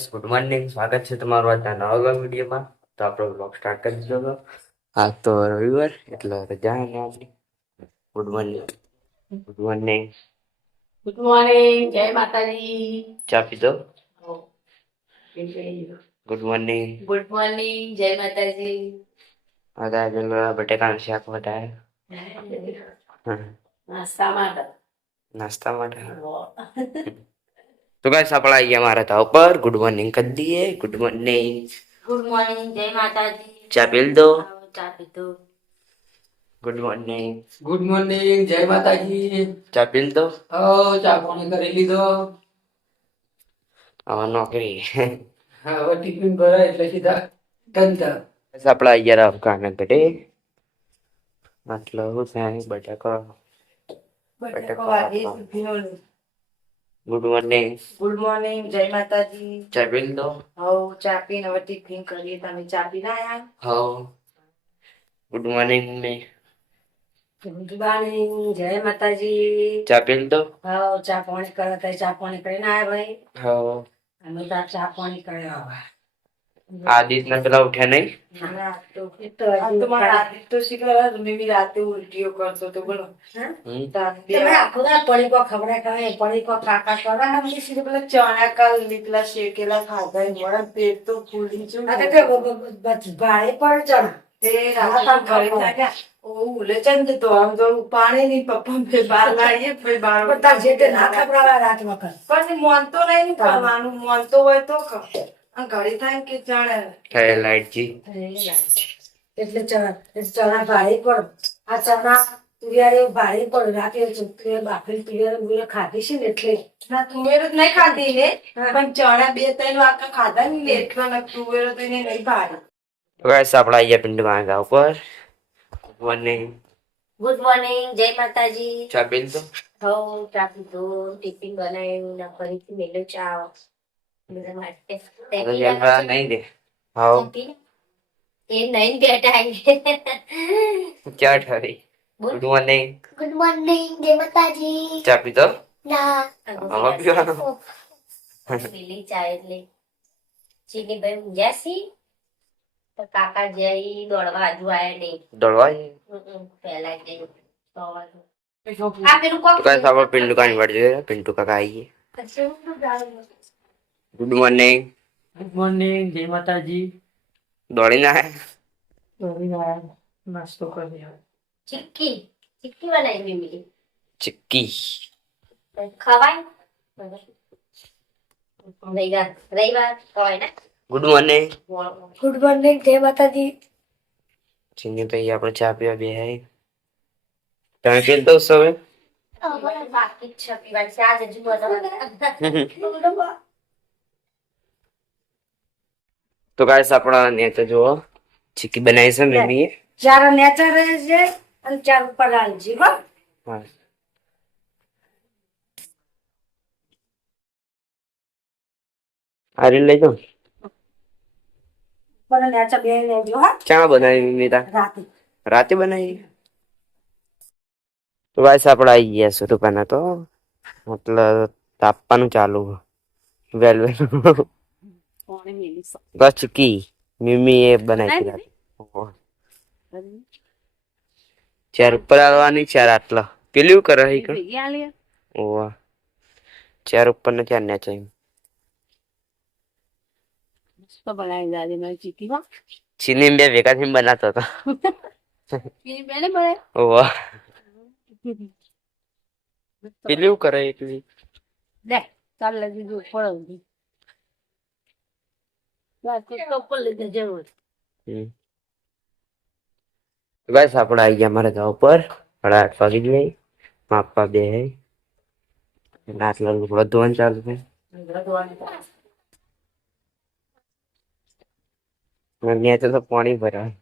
Guys good morning, સ્વાગત છે તમારું આજના નવા વિડીયોમાં. તો આપણો બ્લોગ સ્ટાર્ટ કરી દીધો હતો. આજ તો રવિવાર એટલે રજા ને આપણી. Good morning. Good morning. Good morning, જય માતાજી. ચા પીધો? Good good morning. મોર્નિંગ, જય માતાજી. આજે બટેકાનું શાક બનાવ્યા નાસ્તા માટે. નાસ્તા માટે. તો ગાઈસ આપણે આવી ગયા મારા તા ઉપર. ગુડ મોર્નિંગ કરી દઈએ. Good morning. ગુડ મોર્નિંગ, જય માતાજી. ચા પી લીધો? ચા પીધો. Good morning. ગુડ મોર્નિંગ, જય માતાજી. ચા પી લીધો? ચા પાણી કરી લીધો. હવે નોકરી. હવે ટિફિન ભરાય એટલે સીધા ધંધા. આપડા અગિયાર અફઘાન ઘટે આટલો શું થાય બટાકો. Good morning. ગુડ મોર્નિંગ, જય માતાજી. ચા પી લીધો? ચા પીને હવે ટિફિન કરીએ. તમે ચા પી આયા? હવ. Good morning mummy. Good morning, જય માતાજી. ચા પી લીધો? ચા પાણી કરે તો ચા પાણી કરીને આયા ભાઈ. હવ. અમે તો ચા પાણી કર્યા હવે. આદિત્ય પેલા ઉઠ્યા નહીં? રાતે ઉલટીઓ કરતો તો બોલો. હમ. તમે આખો દાડો પડીકો ખવડાય કરે, પડીકો કાકા કરે. અમે સીધે પેલા ચણા કાલ નીકળા શેકેલા ખાધા મોડા પેટ તો ફૂલી ગયું. ભાડે પણ ચણા તે રાતે ઘરે લાગ્યા. ઓ ઉલે ચંદ તો આમ તો પાણી ની પપ્પા ફે બાર લાવીએ ફે બાર બતા જેતે ના ખબરાવા રાત વખત પણ મોનતો નહીં કરવાનું. મોનતો હોય તો ઘડી થાય કે જાણે થાય લાઈટજી. એટલે ચણા ભારે પણ આ ચણા તુરિયારે ભારે પણ રાતે બાફેલી તુરિયારે ખાધી છે ને એટલે ના તુવેર જ નહીં ખાધી ને પણ ચણા બે ત્રણ વાકા ખાધા ને એટલે તુવેર તો એને નહીં ભારે. ગાઈસ આપડા અહીંયા પિંડ માંગા ઉપર. Good morning. ગુડ મોર્નિંગ, જય માતાજી. ચા પી લીધો? ચા પીધો, ટિફિન બનાવ્યું ને ફરીથી મેલો ચા બધા માટે. નહીં દે. હવ. એ નહીં બેઠા. ચા ઠરી. Good morning. ગુડ મોર્નિંગ, જય માતાજી. ચા પીધો? ના. હવે પીવાનો? લીલી ચા એટલે ચીની ભાઈ ઊંઘ્યા સી તો કાકા જઈ દોડવા હજુ આયા નહીં. દોડવા પહેલા જઈ આ પેલું કોક તો ગાઈસ આપણે પિંડુ કાની વાટ જોઈએ. પિન્ટુ કાકા આવી ગયા. Good morning. ગુડ મોર્નિંગ, જય માતાજી. દોડીને આયા? નાસ્તો કરી. ચીક્કી બનાવી મીમી ચિક્કી. ખવાય રવિવાર ખવાય ને. Good morning. ગુડ મોર્નિંગ, જય માતાજી. ચીની ભાઈ આપણે ચા પીવા બે હે. તમે પી દો હવે? બાકી જ છે પીવાની છે આજે હજુ બનાવવાનું. તો ગાઈસ આપણા ને તો જુઓ ચીક્કી બનાવી છે મમ્મીએ. ચાર નેચર છે અને ચાર ઉપર આલજી હો. હા. આ રીલ લઈ જાઓ. પણ નેચર બે લેજો હા ક્યાં બનાવી મમ્મી તા? રાતે. રાતે બનાવી? તો ગાઈસ આપણે આવી ગયા સુરપાના તો મતલબ તાપવાનું ચાલુ વેલ બસ ચીક્કી મમ્મી એ બનાવી રાતે. ચાર ઉપર આવવાની, ચાર આટલા પેલું કરે ઓવા ચાર ઉપર ને ચાર નેચે ચીની બે ભેગા થઈને બનાતો હતો. ઓવા પેલું કરે એકલી. બસ આપડે આવી ગયા મારા ઘર ઉપર 8:30 વાગી ગઈ. માપા બે હે આટલા લુગડા ધોવાનું ચાલુ છે. નીચે તો પાણી ભરાય.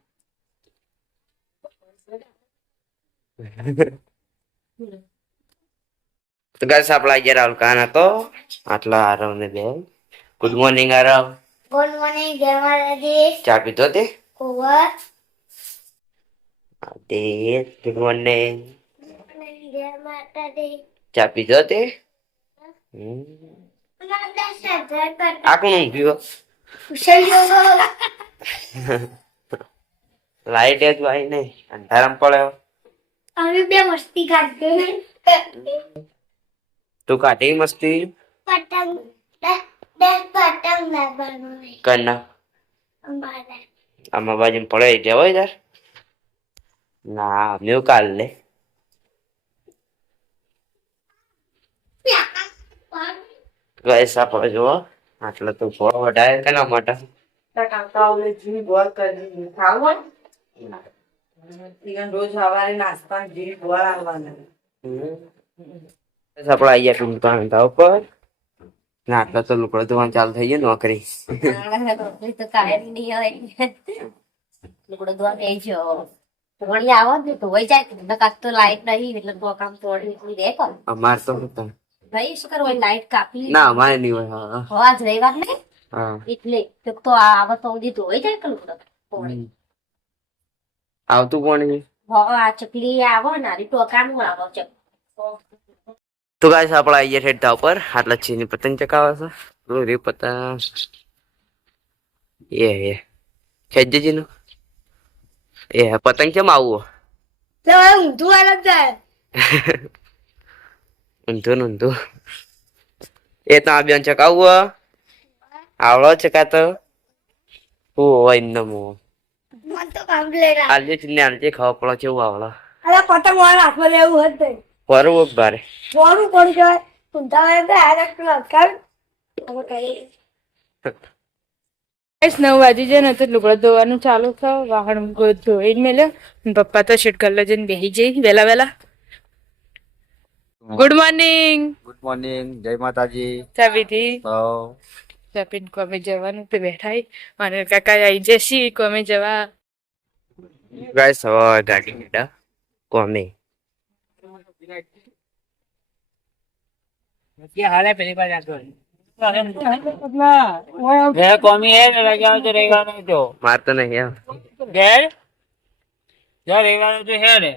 તો ગાઈસ આપડા આવી ગયા રાહુલ કાન હતો આટલા આરવ ને બે. Good morning Aarav. Good morning, જય માતાજી. ચા પીધો તે? ઓવર. તે ગુડ મોર્નિંગ. જય માતાજી. ચા પીધો તે? આ કોણ ઊંઘ્યું લાઈટ જ ભાઈ નહીં અંધારામ પડ્યો અમે બે મસ્તી કાઢી તું કાઢી મસ્તી પતંગ દસ પતંગ લાવવાનો કરના અમારા આમાં બાજુ પડે જવાય યાર ના મેં કાલ લે ગેસ આપણે જુઓ આટલો તો ફોડો વટાય કેના માટે કાકાઓને જીવ બોલ કરી ખાવું રોજ સવારે નાસ્તા જીવ બોલ આવવાના આપણે આયા ટૂંકા ધંધા ઉપર ના આટલા તો લુકડો ધોવાનું ચાલુ થઈ ગયું નોકરી તો કાયમ નહીં હોય લુગડો ધોવા બેસજો વળી આવો ને તો હોય જાય કાક તો લાઈટ નહીં એટલે તો કામ તોડી નીકળી દે પણ અમાર તો હતા ભાઈ શું કરવા લાઈટ કાપી ના અમારે નહીં હોય હા હવા જ રવિવાર ને હા એટલે તો આવો તો ઉધી તો હોય જાય કે લુગડો આવતું કોણ છે આ ચકલી આવો ને આરી ટોકાનું આવો ચક તો ગાઈસ આપણે આઈએ ઠેઠા ઉપર આટલા ચીની પતંગ ચકાવે છે રે પતંગ એ ખેજજી નું એ પતંગ કેમ આવું ઊંધું અલગ જાય ઊંધું ઊંધું એ તો આ બેન ચકાવવું આવડો ચકાતો હોય નમો મને તો કમ્પ્લેટ આલજે ચીને આલજે ખાવા પડે કેવું આવડે અરે પતંગ વાળા હાથમાં લેવું હતું બરોબર બારે બોલું પડી જાય ઊંધા વાળા અટકાવ 9 વાગી જાય ને તો લુગડો ધોવાનું ચાલુ થયો વાહણ ધોઈને મેલ્યો પપ્પા તો શેઠ ગલ્લે જઈને બેસી જઈ વેલા ગુડ મોર્નિંગ ગુડ મોર્નિંગ જય માતાજી ચાવીથી ચાપીને કોમે જવાનું તો બેઠા અને કાકા આવી જશી કોમે જવા ગાઈસ હવે ગાડી હેડા કોમે हाले पहली बार जाते हैं मेरा कॉमी है ना रहेगा तो रहेगा नहीं तो માર તો નહીં આવ गैर क्या रहेगा तो है रे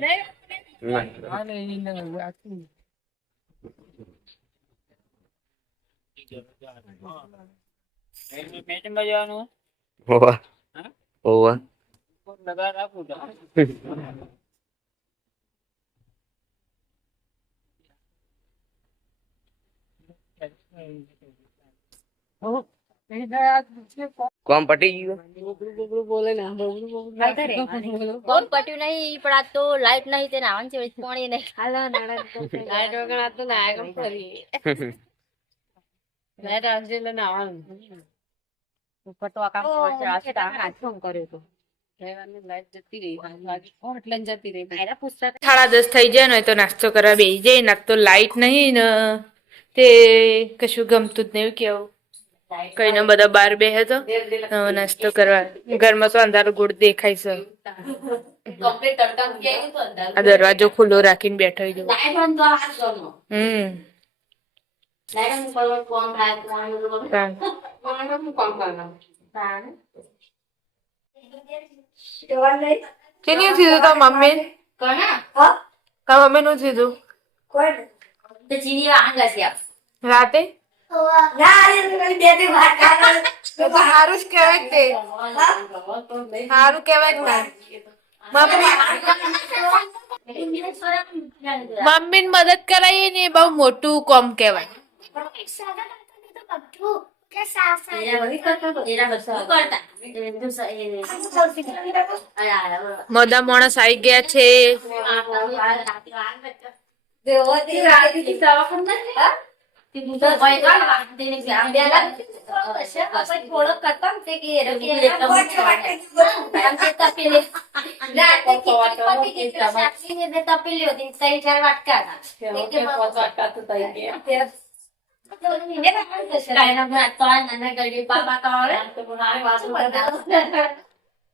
मैच में जानो હોવા હોવા लगा रखो કોમ પટી ગયું કોણ પટ્યું નહીં પણ આ તો લાઈટ નહીં તેને આવવાનું છે પાણી નહીં લાઈટ વગર આ તો ના આગળ ફરી લાઈટ આવશે એટલે ના આવવાનું ઉપર તો આ કામ પહોંચે આ છે તારે આજ ફોન કર્યો તો લાઈટ જતી રહી એટલે જતી રહી મારા પુસ્તક 10:30 થઈ જાય ને તો નાસ્તો કરવા બેસી જાય ના તો લાઈટ નહીં ને તે કશું ગમતું જ નહીં કેવું કઈ ને બધા બાર બેહે તો નાસ્તો કરવા ઘરમાં તો અંધારું ગુડ દેખાય છે આ દરવાજો ખુલ્લો રાખીને બેઠો જો કેની સીધું તો મમ્મી કા મમ્મી નું સીધું રાતે સારું જ કહેવાય તે સારું કહેવાય મમ્મી મદદ કરાવીએ ને બહુ મોટું કામ કહેવાય મોદા માણસ આવી ગયા છે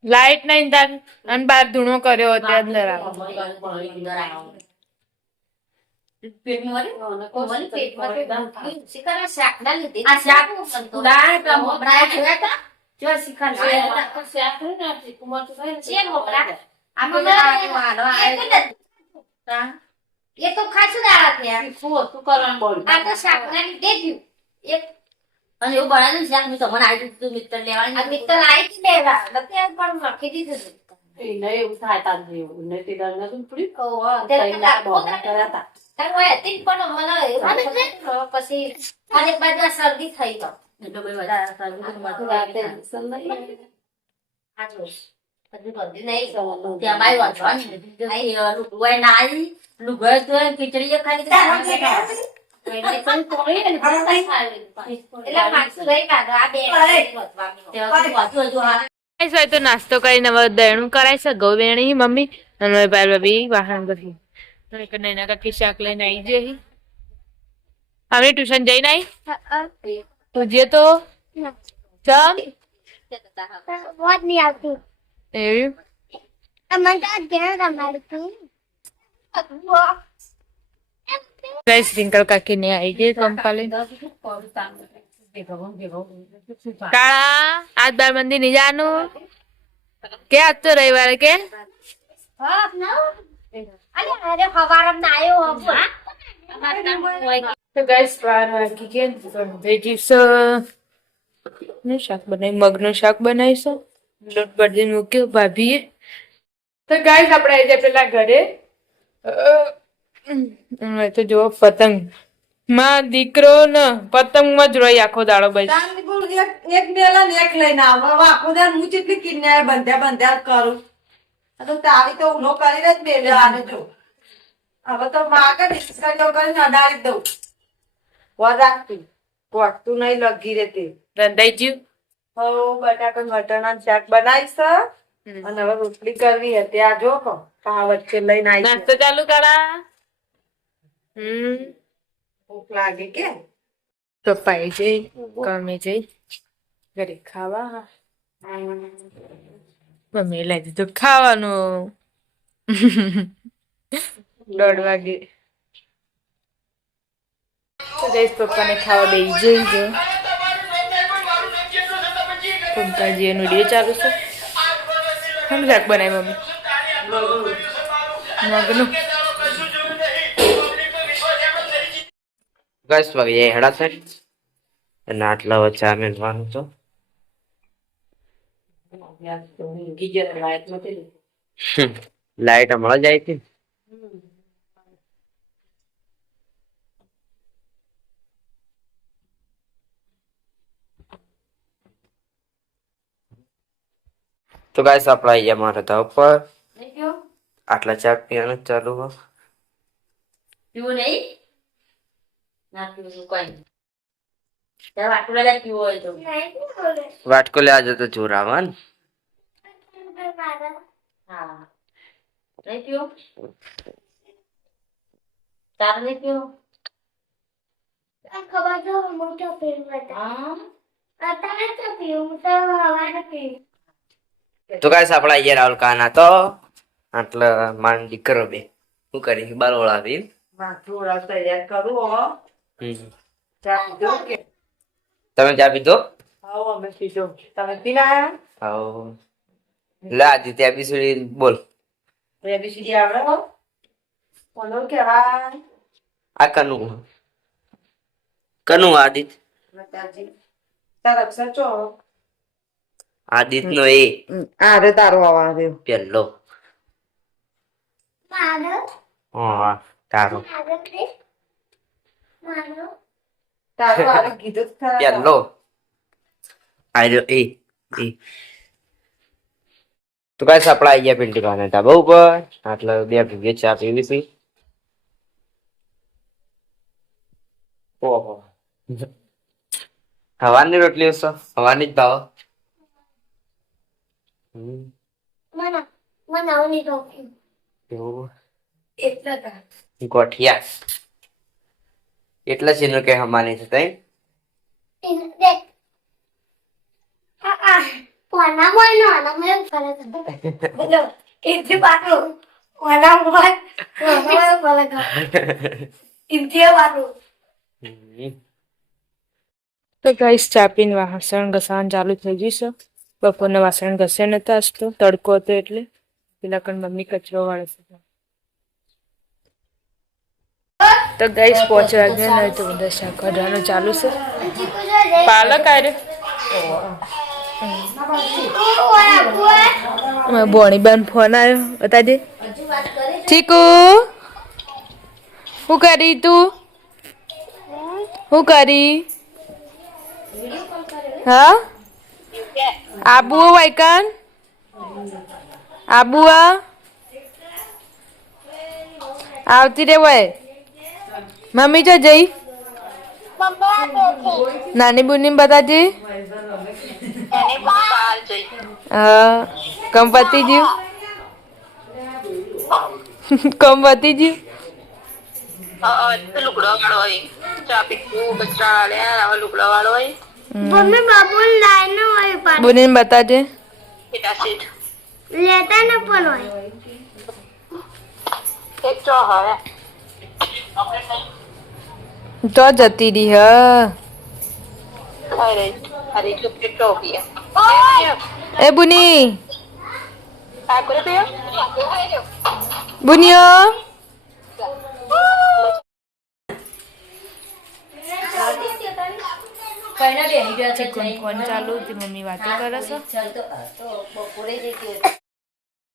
લાઈટ નહીં તાન અને બાર ધૂણો કર્યો હતો અંદર એ તો ખાસું દાડા થયા આ તો શાક ના લીધે થયું એક અને એવું બનાવ્યું છે શાક મેં તમને આવી દીધું મિત્ર લેવાની મિત્ર આવી જ લેવા નથી આવી પણ લખી દીધું એને એવું થાય તાર જેવું ને તે દર નતું પડ્યું હતી પણ મને એવું પછી અને એક બાજુ શરદી થઈ ગયો એટલે કોઈ વધારે શરદી ખીચડી ખાલી હોય તો નાસ્તો કરીને હવે દયણું કરાય છે ઘઉં વેણી મમ્મી અને ભાઈ ભાભી વાહન કરી નૈના કાકી શાક લઈને આવી જઈ અમે ટ્યુશન જઈને આવી તુજે તો ચમ बहुत नहीं आती એવું मन तो घेर रमाती ગાઈસ રિંકલ કાકી ને આવી ગઈ કંપાલે કાળા આજ બાર મંદિર નહીં જવાનું કે આજ તો રવિવારે કે अरे हमारा नायो તો ગાઈસ 12 વાગી ગયા વેજીસ નું શાક બનાવી મગનું શાક બનાવીશું લોટ બધી મૂક્યો ભાભીએ તો ગાઈસ આપણે આવી જાય પેલા ઘરે તો જો પતંગ માં દીકરો ને પતંગ માં જ રોઈ આખો દાડો બસ એક મેલા ને એક લઈને આવો આખો દર હું જેટલી કિન્યા બંધ્યા કરું તો તારી તો ઊનો કરીને જ મેલે આને જો હવે તો માગે ડિસ્કસો કરીને અડાડી દઉં રાખતી કોટતું નહીં લગી રહેતી રંધાઈ જ્યું હવે બટાકા મટરના શાક બનાવીશ અને હવે રોટલી કરવી હતી આ જો પા વચ્ચે લઈને આવી નાસ્તો ચાલુ કરા ભૂખ લાગે કે પપ્પા એ જઈ કામે જઈ ઘરે ખાવા મમ્મી લઈ દીધું ખાવાનું 1:30 વાગે પપ્પાને ખાવા બે જઈ જો પપ્પાજી એનું વિડીયો ચાલુ છે કેમ શાક બનાવી મમ્મી મગનું ગાઈસ વાગે હેડા છે અને આટલા વચ્ચે આ મેળવાનું તો લાઈટ હમણાં જાય છે તો ગાઈસ આપણા અહીંયા મારા ધાવ પર આટલા ચા પીવાનું ચાલુ હોય પીવું નહીં ના પીવું કોઈ નહીં ત્યાં વાટું લગા પીવું હોય તો વાટકો લે આજે તો જોરાવન હા નહીં પીવું તારે નહીં પીવું खबर तो मोटो पेड़ बता आता तो पीऊं तो हमारा पेड़ તો ગાઈસ આપણા અહીંયા રાહુલ કાના તો આટલા માન દીકરો બે શું કરી બાર ઓળાવી થોડા તૈયાર કરું હો ચા પીધો કે તમે ચા પીધો આવો અમે પીધો તમે પીને આયા આવો લે આદિત્ય બી બોલ એબીસીડી આવડે હો બોલો કેવા આ કનું આદિત માતાજી તાર અક્ષર ચો આદિત નો એ આરે તારો આવા રહ્યો પેલો मारो હા તારો मारो प्लीज मारो તારો આરે કીધું જ ખરા પેલો આર્યો એ તો ગાઈસ આપણા અહીંયા પિન્ટુ કાના ધાબા ઉપર આટલા બે ભેગે ચા પીવી છે ઓહો હવાની રોટલી હશે હવાની જ ભાવ मना मना उन्हीं को એવું इतना था ગોઠિયા એટલા છે કે હમાની છે તઈ इन देख वाना वाना मैं करे बोलो इतने बात वाना वाना इतने बात તો ગાઈસ ચા પીને વાસણ ઘસવાનું ચાલુ થઈ જશે બપોરના વાસણ ઘસે નતા આજ તો તડકો હતો એટલે પેલા કણ મમ્મી કચરો વાળે છે તો ગાઈસ 5 વાગ્યા ને તો બધા શાક કાઢવાનું ચાલુ છે પાલક આવ્યો બોણી બેન ફોન આવ્યો બતા દે ચીકુ શું કરી તું શું કરી હા આબુ વાયકાન આબુ આવતી રે વય મમ્મી જો જઈ નાની બુની બતાજી કમ પતી ગયું કમ પતી ગયું મમ્મી બાબુ લાઈન હોય પાછું બુની બતાજે લેતા ન પણ હોય તો જતી રહી હ એ બુની બુનિયો ફોન ચાલુ હતી મમ્મી વાતો કરે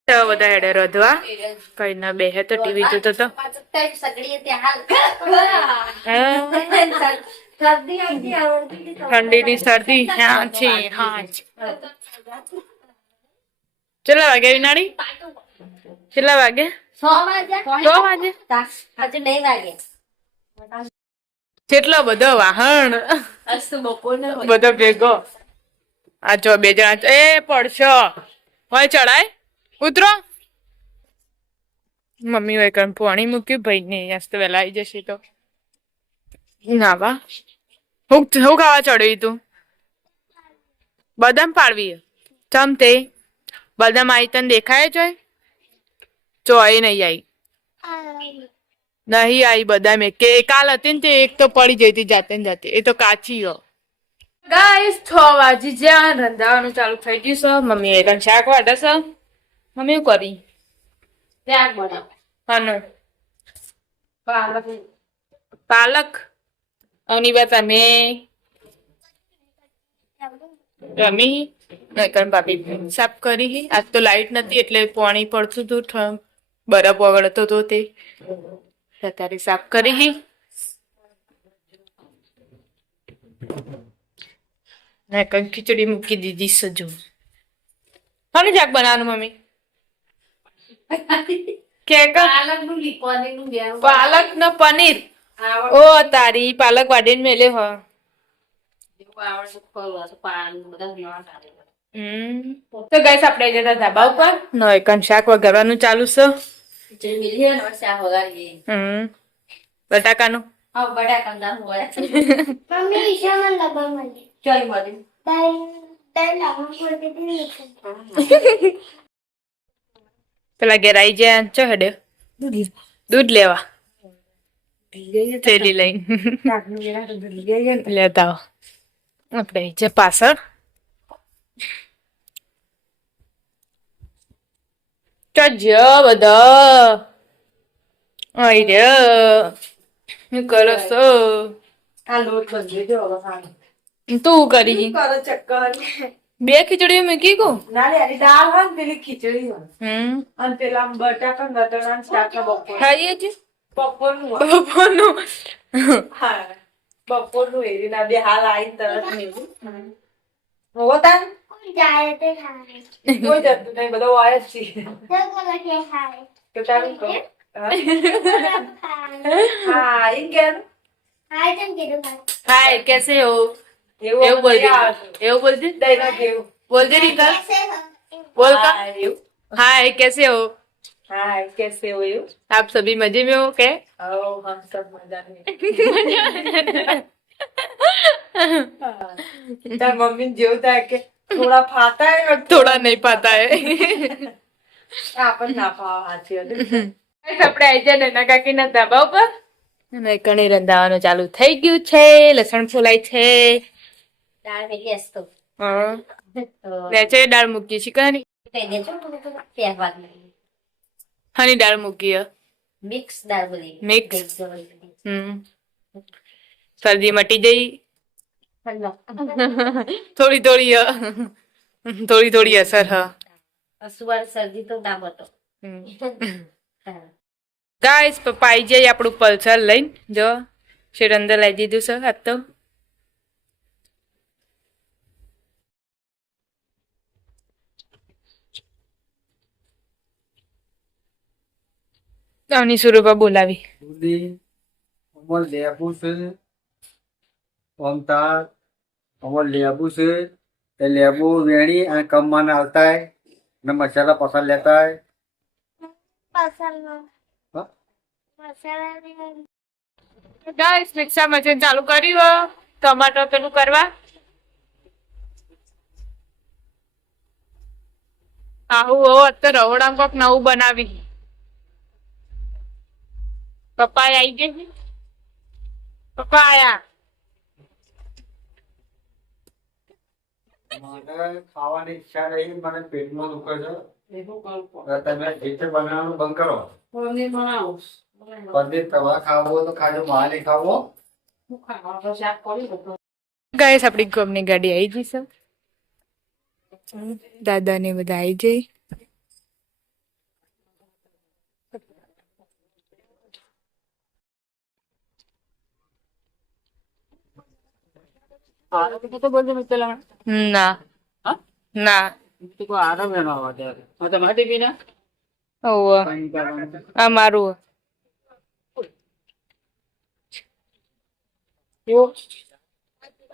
છે બધા હેડે રોધવા કઈ ના બેહે તો ટીવી જોતો તો ઠંડીની શરદી હા છે હા કેટલા વાગે વિનાડી કેટલા વાગે 6 વાગે કેટલો બધો વાહણ બધો ભેગો આ જો 2 જણા એ પડશો હોય ચડાય ઉતરો મમ્મી હોય કણ પાણી મૂક્યું ભાઈ ને આજ તો વહેલા આવી જશે તો ના વા હું ખાવા ચડવી તું બદામ પાડવી ચમ તે બદામ આવી તને દેખાય ચોય નહીં આવી નહીં આવી બદામ એક કાલ હતી ને તે એક તો પડી જતી જાતે ને જાતે એ તો કાચી હો ગાઈસ 6 વાગી જ્યાં રંધાવાનું ચાલુ થઈ ગયું છે મમ્મી એ શાક વાટે છે મમ્મી શું કરી શાક બનાવ હાનો પાલક અની બા તમે રમી નકર ભાભી સાફ કરી આજ તો લાઈટ નથી એટલે પાણી પડતું હતું બરફ વગડતો હતો તે અત્યારે સાફ કરી નકર ખીચડી મૂકી દીધી સજુ હાને શાક બનાવવાનું મમ્મી પાલક નો પનીર ઓ તારી પાલક વાડીને મેલે હ તો ગાઈસ આપણે જતા ધાબા ઉપર નયકન શાક વઘારવાનું ચાલુ છે બટાકાનું મમ્મી ઈશામાં લબા મળી દાઈ લાવવા પડતી પેલા ઘેર આવી જાય ચો હેડે દૂધ લેવા થેલી લઈને લેતા આવો આપણે જે પાછળ ચજો બધા આઈ રે શું કરો છો આ લોટ બંધી જો હવે ખાનો. તું કરી શું કરો ચક્કર? 2 ખીચડીઓ મૂકી ગો ના લે, આની દાળ હોય ને પેલી ખીચડી હોય. હમ અને પેલા બટાકા નટણા ને શાકના બપોર. ખાઈએ છે બપોરનું હોય. બપોરનું હા, બપોરનું એરીના બે હાલ આવીને તરત મેલું. હોવો તાન? જાય તે ખાય કોઈ જતું નહીં, બધો હોય જ છે. તો કોને કે ખાય તો તારું કહો. હા, ઈ કેમ? હાય તેમ કીધું ખાય હાય કેસે હો એવું એવું બોલજે નહીં આવતું. એવું બોલજે દહીંના જેવું. બોલજે રીકા કેસે હો बोल का હા, એવું. हाय कैसे हो હા, કેસે हो એવું? आप सभी मजे में हो क्या ઓ, હમ સબ મજા में. તાર મમ્મીને જેવું થાય કે થોડા ફાતા હે और थोड़ा नहीं पाता है આપણને ના ફાવે સાચી વાત. આપણે આવી જાય નાના કાકીના ધાબા ઉપર અને કણી રંધાવાનું ચાલુ થઈ ગયું છે લસણ ફોલાય છે દાળ મેલી હશે તો હા વેચે દાળ મૂકી છે કની કહી દેજો પહેરવા હની દાળ મૂકી હે? મિક્સ દાળ બધી Mix? શરદી મટી જઈ થોડી થોડી અસર હ અસુવાળ શરદી તો ના બતો ગાઈસ પપ્પા આવી જાય આપણું પલ્સર લઈને જો શેર અંદર લઈ દીધું છે આજ તો આવની સુરૂપા બોલાવી દૂધી અમાર લેબુ છે ઓમતાર અમાર લેબુ છે એ લેબુ વેણી અને કમમાં આવતા ને મસાલા પસાર લેતા મસાલો હા? મસાલા ગાઈસ મિક્સર મશીન ચાલુ કર્યું ટમાટર પેલું કરવા આવું હો અત્યારે રવડામાં કોક નવું બનાવી પપ્પા આવી ગઈ પપ્પા આયા મને ખાવાની ઈચ્છા રહી મને પેટમાં દુખે છે હવે તમે રીતે બનાવવાનું બંધ કરો પનીર બનાવો પનીર તમારે ખાવું હોય તો ખાજો મારે નહીં ખાવો હું ખાવા શાક કરી દો ગાઈસ આપણી ગમની ગાડી આવી ગઈ છે દાદા ને બધા આવી જઈ ના ના ઓવ આ મારું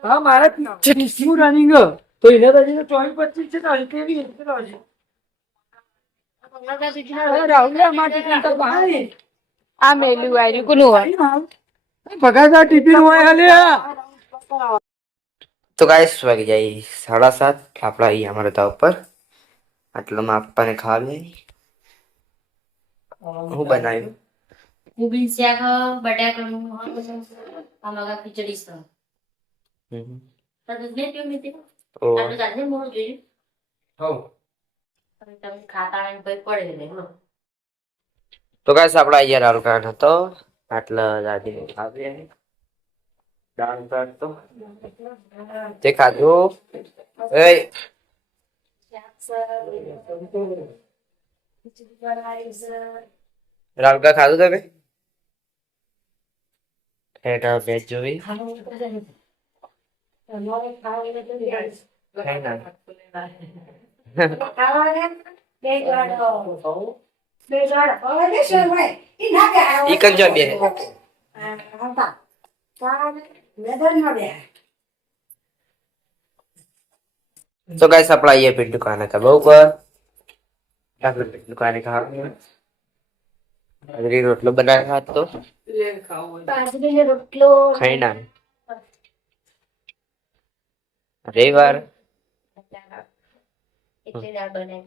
હા મારા ત્રીસમું રનિંગ તો એને તો હજી 24-25 છે તો હજી કેવી રીતે તો હજી? રાહુલ માટે તો બહાર આ મેલું આવ્યું કોનું હોય ભગાતા ટિફિન હોય હાલે તો ગાઈસ વાગી જાય 7:30 આપણા અહીંયા અમારા તા ઉપર આટલામાં આપવાને ખાવા હું બનાવ્યું ઉભી શાક બટાકાનું અમારા ખીચડી છે તો દૂધ ને પીવું નથી ઓ આપણે જાતે મોડું જોયું હો તમે ખાતા ને કોઈ પડે ને તો ગાઈસ આપણા અહીંયા દાળ ભાત હતો આટલા દાદી ખાવે દાળ ભાત તો તે ખાધું એ રાલકા ખાધું તમે એટા મેચ જોઈ ઈ કંજો બે તો गाइस આપણા અહીંયા પિન્ટુ ખાના था બહુ આપણે પિન્ટુ ખાને ખાવા બાજરી રોટલો બનાવ્યો હતો બાજરીનો રોટલો ખાઈ ના રવિવાર એટલે દાળ બનાવી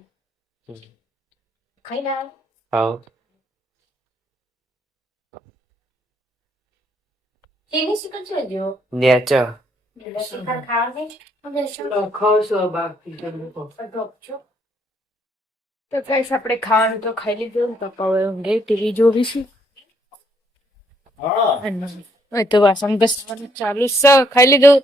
ખાઈ ના આવ એની શિકન છે જો નેચર શિકન ખાવાની અમે શું ખાવશો બાકી તમે તો ગાઈસ આપણે ખાવાનું તો ખાઈ લીધું ને પપ્પા હવે ઊંઘે ટીવી જોવી છે અને હવે તો વાસણ ઘસવાનું ચાલુ છે ખાઈ લીધું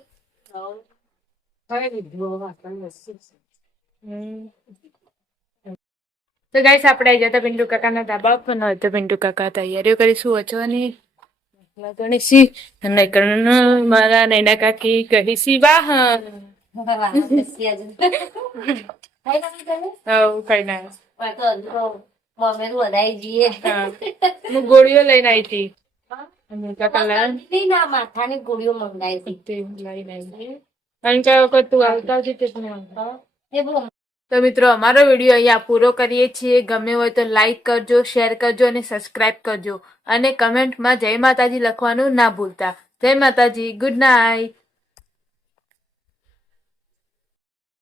તો ગાઈસ આપણે આવી જતા પિન્ટુ કાકાના ધાબા પર ન હોય તો પિન્ટુ કાકા તૈયારીઓ કરીશું વચવાની ગણેશી અને મારા નૈના કાકી કહીશી વાહ ખાઈ ના હું ગોળીઓ લઈને આવી હતી અને કાકા માથાની ગોળીઓ મંગાવી હતી લઈને આવી કારણ કે વખત તું આવતા જ એ બહુ તો મિત્રો અમારો વિડીયો અહીંયા પૂરો કરીએ છીએ ગમે હોય તો લાઈક કરજો શેર કરજો અને સબસ્ક્રાઇબ કરજો અને કમેન્ટમાં જય માતાજી લખવાનું ના ભૂલતા જય માતાજી ગુડ નાઇટ